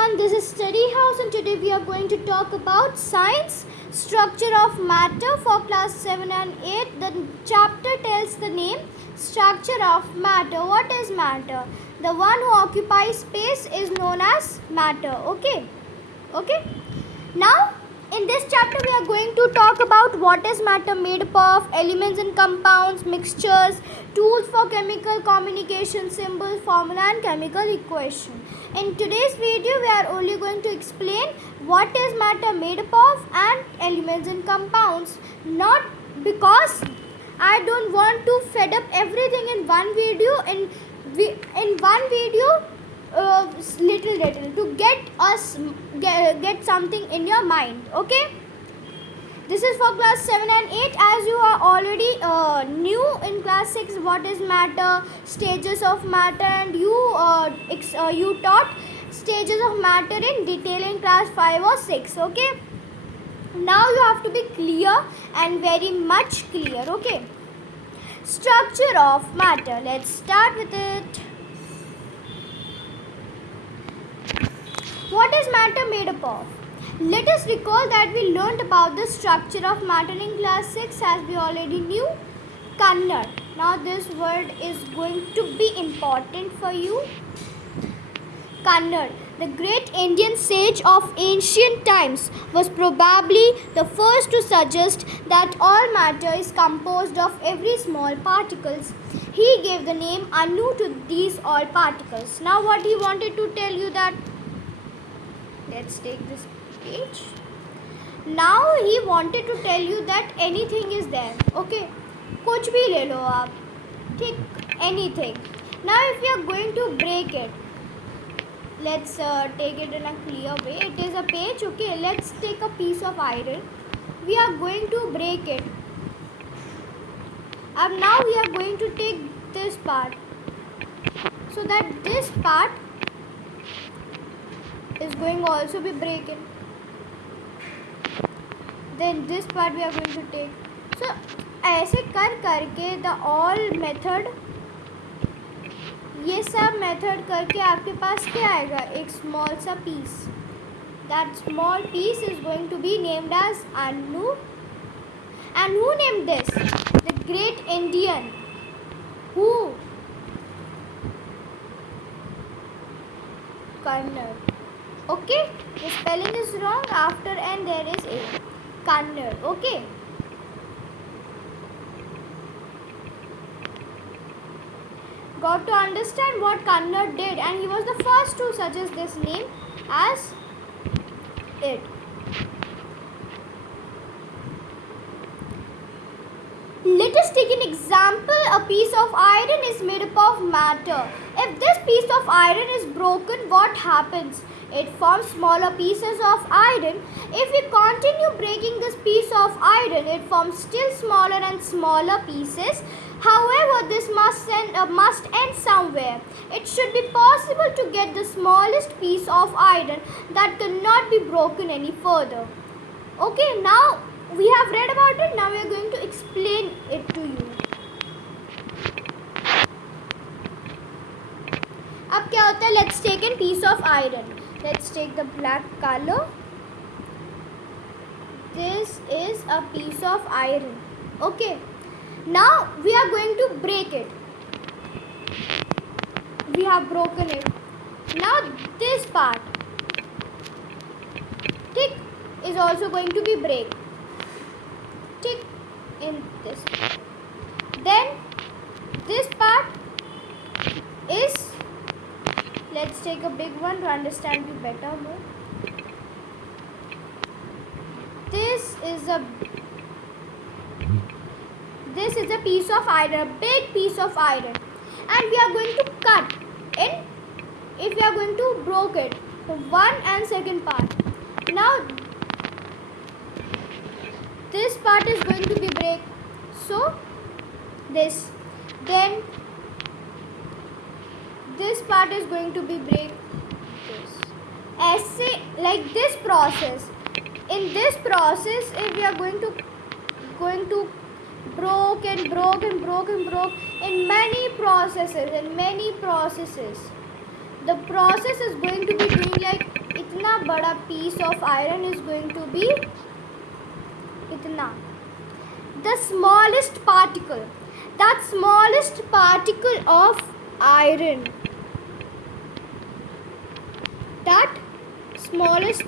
everyone, this is Study House and today we are going to talk about science, structure of matter for class 7 and 8. The chapter tells the name structure of matter. What is matter? The one who occupies space is known as matter. Okay. Now in this chapter we are going to talk about what is matter made up of, elements and compounds, mixtures, tools for chemical communication, symbols, formula and chemical equation. In today's video we are only going to explain what is matter made up of and elements and compounds. Not because I don't want to fed up everything in one video, little to get something in your mind. Okay, this is for class 7 and 8. As you are already new in class 6 what is matter, stages of matter, and you taught stages of matter in detail in class 5 or 6. Okay, now you have to be clear and very much clear. Okay, structure of matter, let's start with it. What is matter made up of? Let us recall that we learnt about the structure of matter in class 6 as we already knew. Kannad. Now this word is going to be important for you. Kannad, the great Indian sage of ancient times, was probably the first to suggest that all matter is composed of every small particles. He gave the name Anu to these all particles. Now what he wanted to tell you that, let's take this page. Now he wanted to tell you that anything is there. Okay, कुछ भी ले लो आप, ठीक, anything. Now if we are going to break it, let's take it in a clear way. It is a page. Okay, let's take a piece of iron. We are going to break it. And now we are going to take this part, so that this part is going also be breaking. Then this part we are going to take. So ऐसे करके the all method, ये सब method करके आपके पास क्या आएगा, एक small सा piece. That small piece is going to be named as Anu. And who named this? The great Indian. Who? Kannad. Okay, the spelling is wrong. After N there is A. Kannad. Okay. Got to understand what Kannad did, and he was the first to suggest this name as it. Let us take an example. A piece of iron is made up of matter. If this piece of iron is broken, what happens? It forms smaller pieces of iron. If we continue breaking this piece of iron, it forms still smaller and smaller pieces. However, this must end somewhere. It should be possible to get the smallest piece of iron that cannot be broken any further. Okay, now we have read about it. Now we are going to explain it to you. अब क्या होता है? Let's take a piece of iron. Let's take the black color. This is a piece of iron. Okay. Now we are going to break it. We have broken it. Now this part, tick, is also going to be break. Tick in this. Then this part is, let's take a big one to understand you better more. This is a piece of iron, a big piece of iron, and we are going to cut in. If we are going to break it, one and second part. Now this part is going to be break. So this, then this part is going to be break. This, ऐसे, like this process. In this process, if we are going to broke in many processes, the process is going to be doing like इतना बड़ा piece of iron is going to be इतना. The smallest particle, that smallest particle of iron, that smallest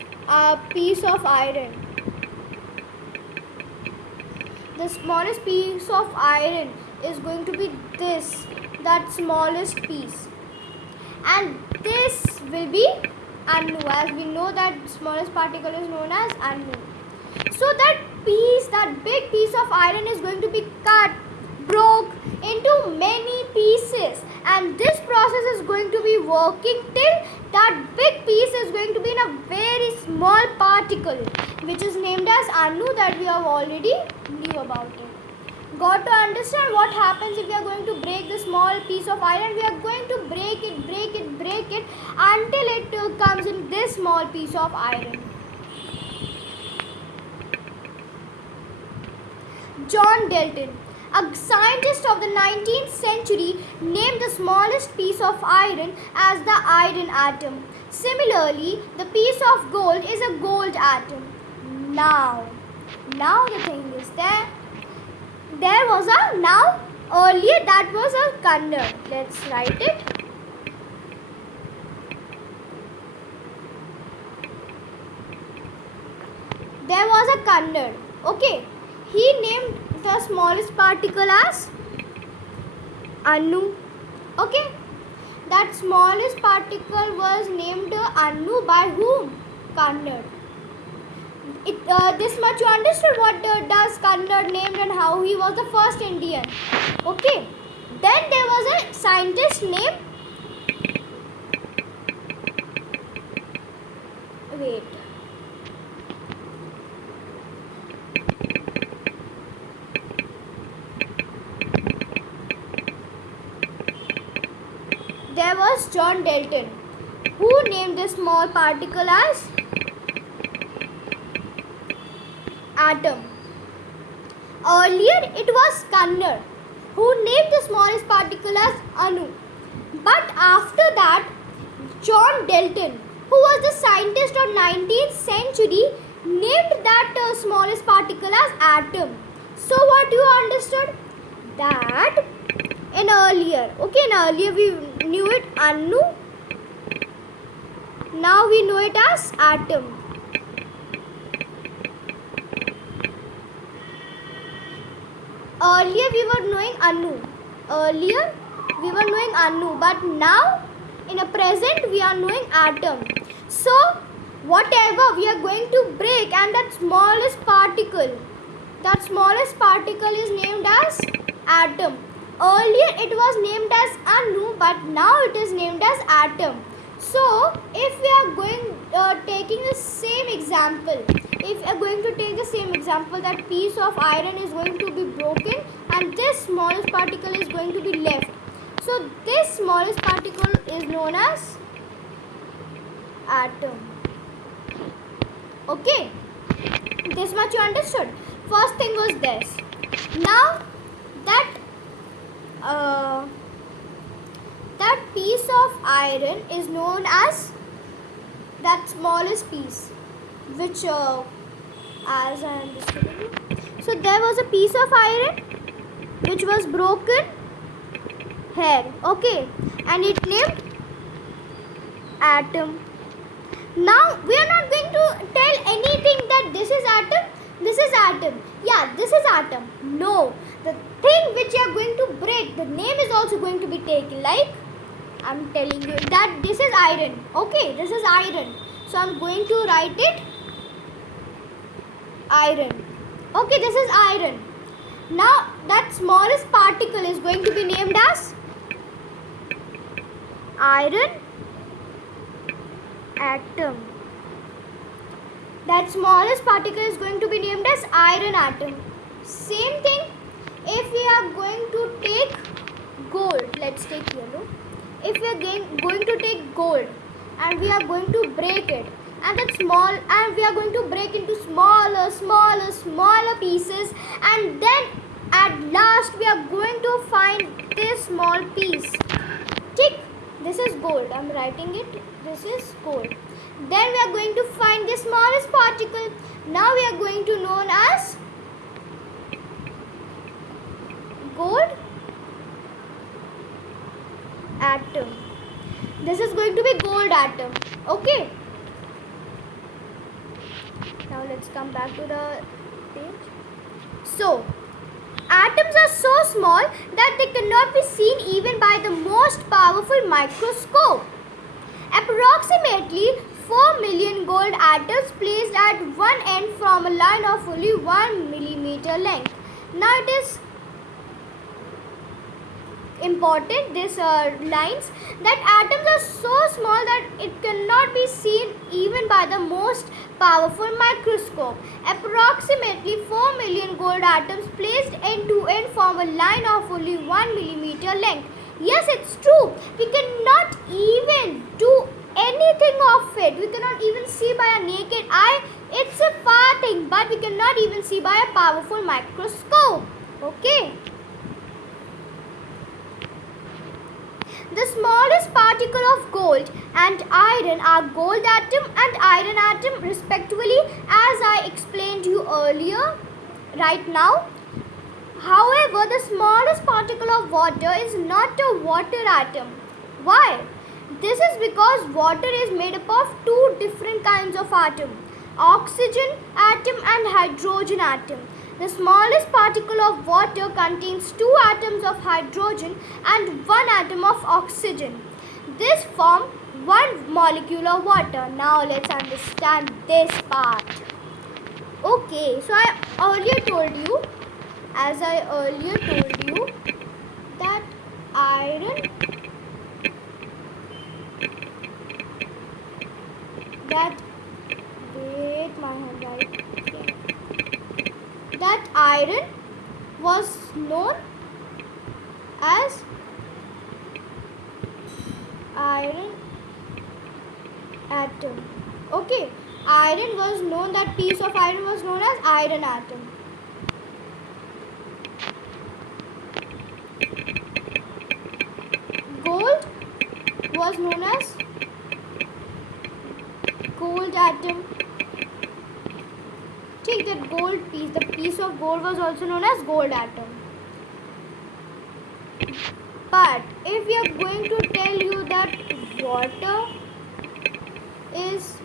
piece of iron, the smallest piece of iron is going to be this, that smallest piece, and this will be Anu, as we know that smallest particle is known as Anu. So that piece, that big piece of iron is going to be cut, broke into many pieces, and this process is going to be working till that big piece is going to be in a very small particle, which is named as Anu, that we have already knew about it. Got to understand what happens if we are going to break the small piece of iron. We are going to break it until it comes in this small piece of iron. John Dalton, a scientist of the 19th century, named the smallest piece of iron as the iron atom. Similarly, the piece of gold is a gold atom. Now the thing is there was a, now earlier that was a Kannad. Let's write it. There was a Kannad. Okay. He named the smallest particle as Anu. Okay. That smallest particle was named Anu by whom? Kannad. This much you understood what does Kannad named and how he was the first Indian. Okay. Then there was a scientist named There was John Dalton, who named this small particle as atom. Earlier it was Kannad, who named the smallest particle as Anu. But after that, John Dalton, who was the scientist of 19th century, named that smallest particle as atom. So what you understood? That in earlier we knew it Anu. Now we know it as atom. Earlier we were knowing Anu. But now in a present we are knowing atom. So whatever we are going to break, and that smallest particle is named as atom. Earlier it was named as Anu, but now it is named as atom. So if we are taking the same example, that piece of iron is going to be broken and this smallest particle is going to be left. So this smallest particle is known as atom. Okay, this much you understood. First thing was this. Now that piece of iron is known as that smallest piece, which as I am describing. So there was a piece of iron which was broken here. Okay, and it named atom. Now we are not going to tell anything that this is atom. Yeah, this is atom. No, the thing which you are going to break, the name is also going to be taken. Like I am telling you that this is iron. Okay, this is iron. So I am going to write it iron. Okay, this is iron. Now that smallest particle is going to be named as iron atom. That smallest particle is going to be named as iron atom. Same thing if we are going to take gold. Let's take yellow. If we are going to take gold and we are going to break it, and we are going to break into smaller pieces, and then at last we are going to find this small piece. This is gold. I'm writing it. This is gold. Then we are going to find the smallest particle. Now we are going to known as gold atom. This is going to be gold atom. Okay. Now let's come back to the page. So, atoms are so small that they cannot be seen even by the most powerful microscope. Approximately 4 million gold atoms placed at one end from a line of only 1 millimeter length. Now it is important, these lines, that atoms are so small that it cannot be seen even by the most powerful microscope. Approximately 4 million gold atoms placed end to end form a line of only 1 millimeter length. Yes, it's true. We cannot even do anything of it. We cannot even see by a naked eye. It's a far thing, but we cannot even see by a powerful microscope. Okay. The smallest particle of gold and iron are gold atom and iron atom respectively, as I explained you earlier right now. However, the smallest particle of water is not a water atom. Why? This is because water is made up of two different kinds of atom, oxygen atom and hydrogen atom. The smallest particle of water contains two atoms of hydrogen and one atom of oxygen. This form one molecule of water. Now let's understand this part. Okay, so I earlier told you that iron that iron was known as iron atom. Okay, iron was known, that piece of iron was known as iron atom. Gold was known as gold atom. Take that gold piece, the piece of gold was also known as gold atom. But if we are going to tell you that water is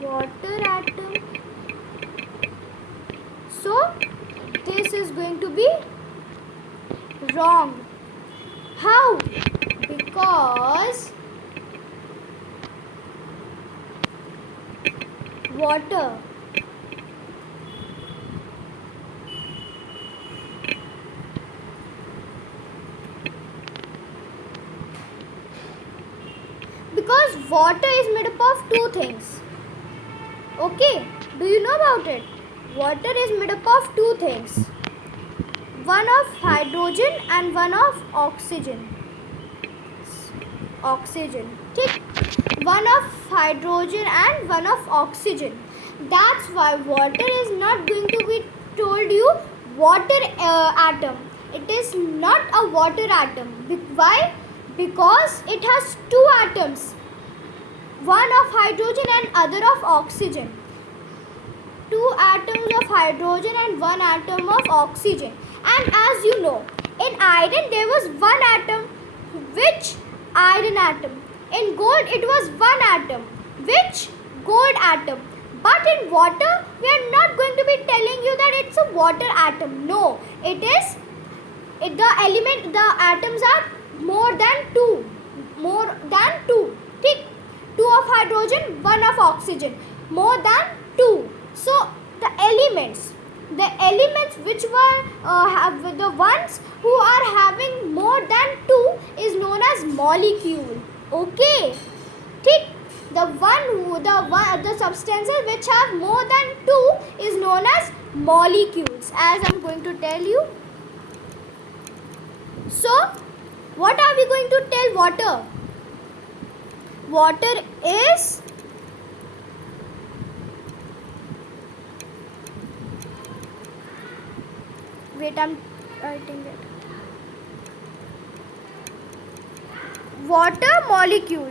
water atom, so this is going to be wrong. How? Because water is made up of two things. Okay, do you know about it? Water is made up of two things, one of hydrogen and one of oxygen. Take one of hydrogen and one of oxygen. That's why water is not going to be told you water atom. It is not a water atom. Why? Because it has two atoms, one of hydrogen and other of oxygen. Two atoms of hydrogen and one atom of oxygen. And as you know, in iron there was one atom, which iron atom. In gold it was one atom, which gold atom. But in water we are not going to be telling you that it's a water atom. No, the atoms are more than two. Take two of hydrogen, one of oxygen, more than two. So the elements which were the ones who are having more than two is known as molecule. Okay, ठीक, the substances which have more than two is known as molecules, as I'm going to tell you. So what are we going to tell water? Water is I'm writing it. water molecule.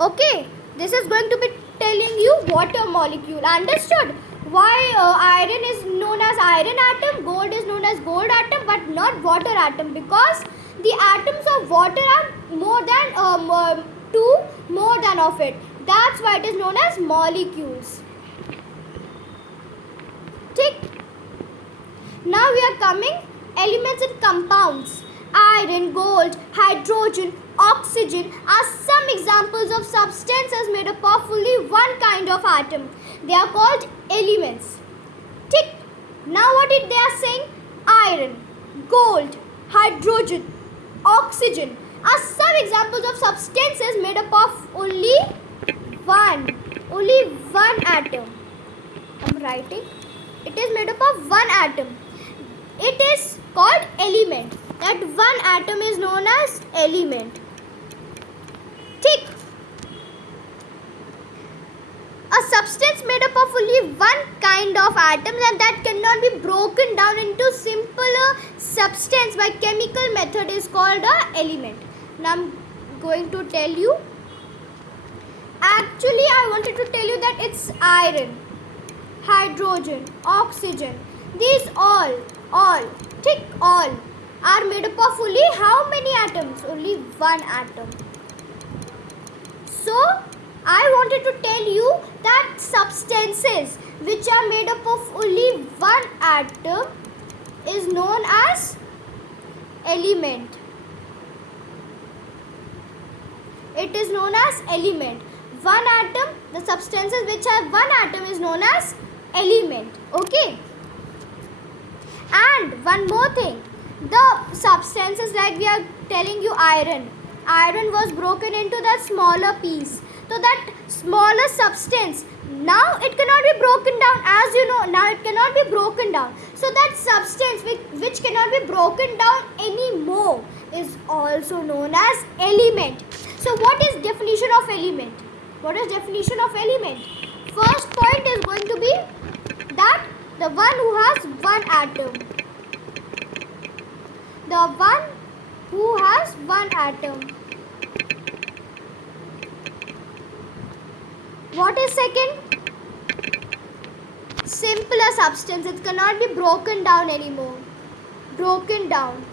Okay, this is going to be telling you water molecule. Understood? Why iron is known as iron atom, gold is known as gold atom, but not water atom, because the atoms of water are more than two more than of it. That's why it is known as molecules. Tick. Now we are coming elements and compounds. Iron, gold, hydrogen, oxygen are some examples of substances made up of only one kind of atom. They are called elements. Tick. Now what did they are saying? Iron, gold, hydrogen, oxygen are some examples of substances made up of only one atom. I'm writing. It is made up of one atom. It is called element. That one atom is known as element. Tick. A substance made up of only one kind of atoms and that cannot be broken down into simpler substance by chemical method is called a element. Now I'm going to tell you. Actually, I wanted to tell you that it's iron, hydrogen, oxygen. These all are made up of only how many atoms? Only one atom. So, I wanted to tell you that substances which are made up of only one atom is known as element. It is known as element. One atom, the substances which have one atom is known as element. Okay. And one more thing. The substances, like we are telling you, iron was broken into that smaller piece. So that smaller substance, now it cannot be broken down, as you know, now it cannot be broken down. So that substance which cannot be broken down anymore is also known as element. So what is definition of element? What is definition of element? First point is going to be that the one who has one atom. The one who has one atom. What is second? Simpler substance. It cannot be broken down anymore. Broken down.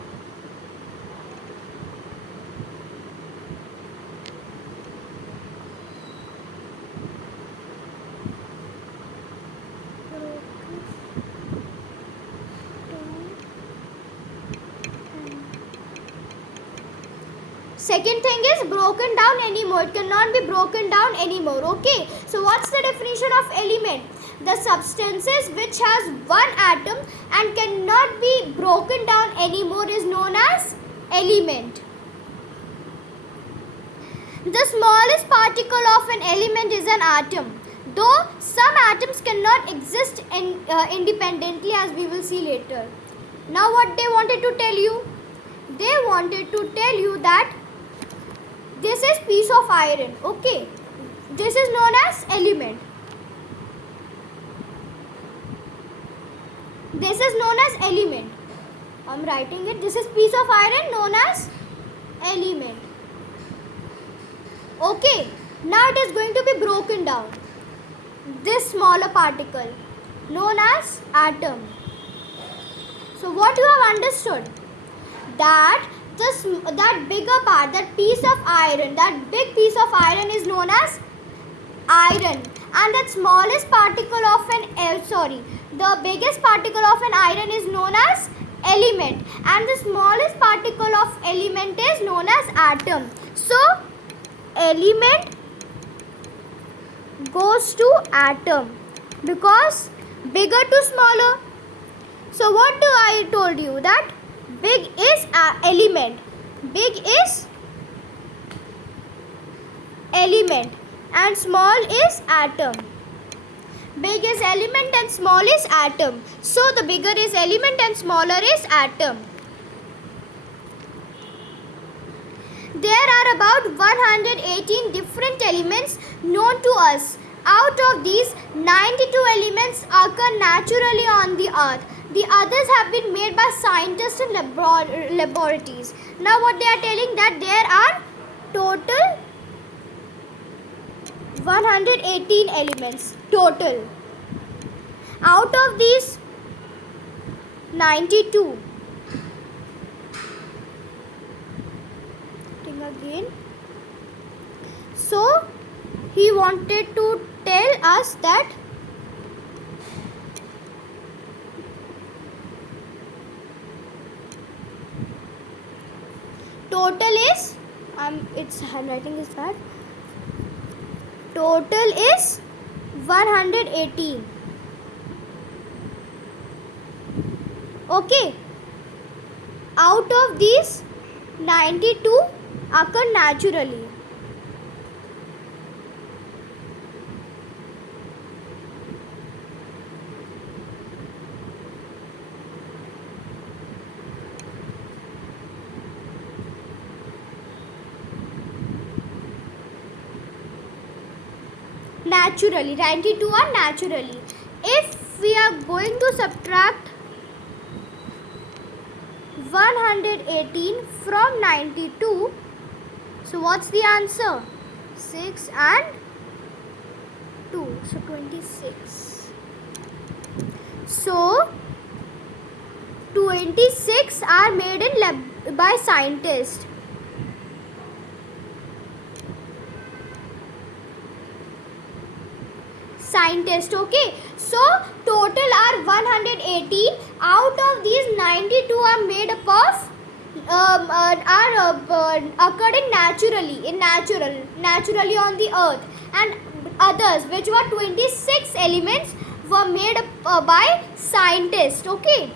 Second thing is broken down anymore. It cannot be broken down anymore. Okay. So what's the definition of element? The substances which has one atom and cannot be broken down anymore is known as element. The smallest particle of an element is an atom. Though some atoms cannot exist independently, as we will see later. Now what they wanted to tell you? They wanted to tell you that this is piece of iron. Okay. This is known as element. This is known as element. I'm writing it. This is piece of iron known as element. Okay. Now it is going to be broken down. This smaller particle known as atom. So what you have understood? That that bigger part, that piece of iron, that big piece of iron is known as iron, and that smallest particle of the biggest particle of an iron is known as element, and the smallest particle of element is known as atom. So element goes to atom because bigger to smaller. So what do I told you? That big is element. Big is element and small is atom. Big is element and small is atom. So the bigger is element and smaller is atom. There are about 118 different elements known to us. Out of these, 92 elements occur naturally on the earth. The others have been made by scientists in laboratories. Now what they are telling, that there are total 118 elements total. Out of these 92, again, so he wanted to tell us that total is, its handwriting is bad, total is 118. Okay, out of these 92 occur naturally. Naturally, 92 are naturally. If we are going to subtract 118 from 92, so what's the answer? 6 and 2, so 26. So 26 are made in lab by scientists. Okay, so total are 118. Out of these 92 are made up of occurring naturally on the earth, and others, which were 26 elements, were made up by scientists. Okay,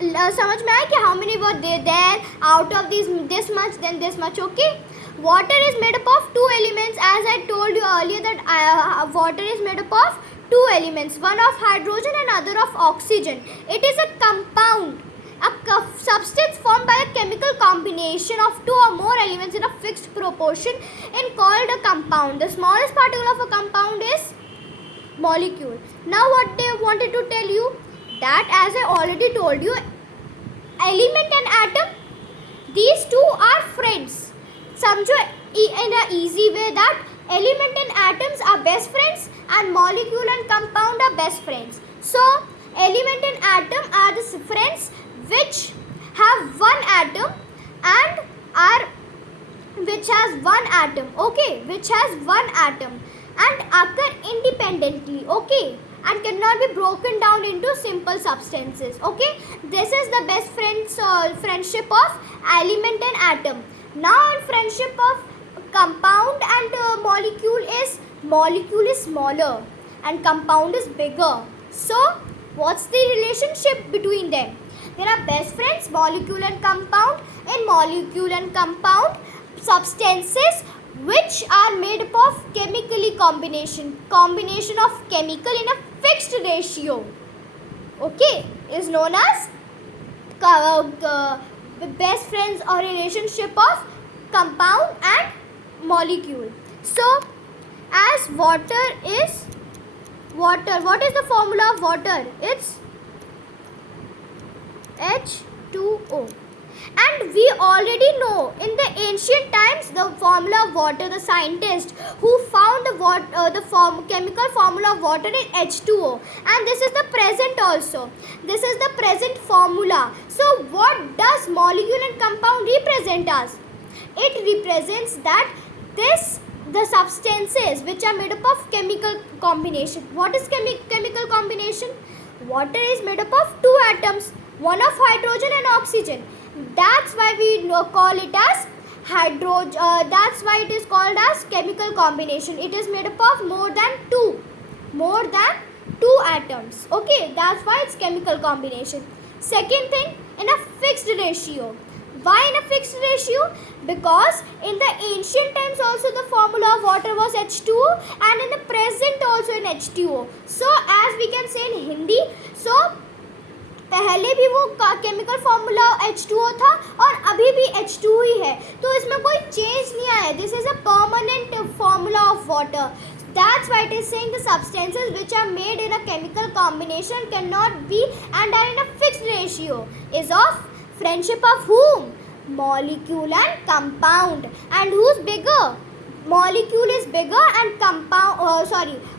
समझ में आया कि how many were there out of these, this much, then this much. Okay, water is made up of two elements, as I told you earlier that water is made up of two elements, one of hydrogen and other of oxygen. It is a compound, a substance formed by a chemical combination of two or more elements in a fixed proportion and called a compound. The smallest particle of a compound is molecule. Now what they wanted to tell you, that as I already told you, element and atom, these two are friends. समझो in a easy way that element and atoms are best friends and molecule and compound are best friends. So element and atom are the friends which have one atom and are which has one atom. Okay, which has one atom and occur independently. Okay, and cannot be broken down into simple substances. Okay, this is the best friendship of element and atom. Now in friendship of compound and molecule is smaller and compound is bigger. So what's the relationship between them? There are best friends, molecule and compound. In molecule and compound, substances which are made up of combination of chemical in a fixed ratio, okay, is known as best friends or relationship of compound and molecule. So as water is water, what is the formula of water? It's H2O. And we already know in the ancient times the formula of water, the scientist who found the chemical formula of water is H2O, and this is the present also. This is the present formula. So what does molecule and compound represent us? It represents that the substances which are made up of chemical combination. What is chemical combination? Water is made up of two atoms, one of hydrogen and oxygen. That's why we call it as hydrogen. That's why it is called as chemical combination. It is made up of more than two atoms. Okay, that's why it's chemical combination. Second thing, in a fixed ratio. Why in a fixed ratio? Because in the ancient times also the formula of water was H2O, and in the present also in H2O. So as we can say in Hindi, so पहले भी वो chemical formula H2O था और अभी भी H2O ही है, तो इसमें कोई चेंज नहीं आया. This is a permanent formula of water. That's why it is saying the substances which are made in a chemical combination cannot be and are in a fixed ratio is of Friendship of whom? Molecule and compound. And who's bigger? Molecule is bigger and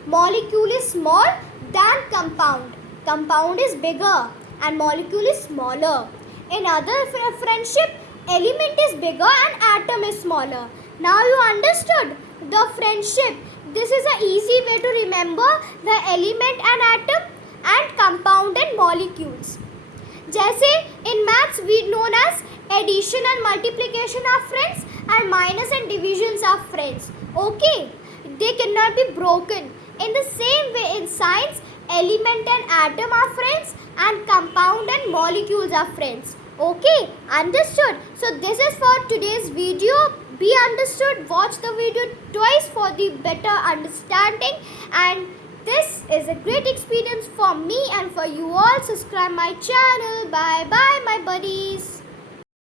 molecule is small than compound. Compound is bigger and molecule is smaller. In other friendship, element is bigger and atom is smaller. Now you understood the friendship. This is an easy way to remember the element and atom and compound and molecules. जैसे in maths we known as addition and multiplication are friends and minus and divisions are friends. Okay, they cannot be broken. In the same way in science, element and atom are friends and compound and molecules are friends. Okay, understood? So this is for today's video. Be understood. Watch the video twice for the better understanding, and this is a great experience for me and for you all. Subscribe my channel. Bye bye my buddies.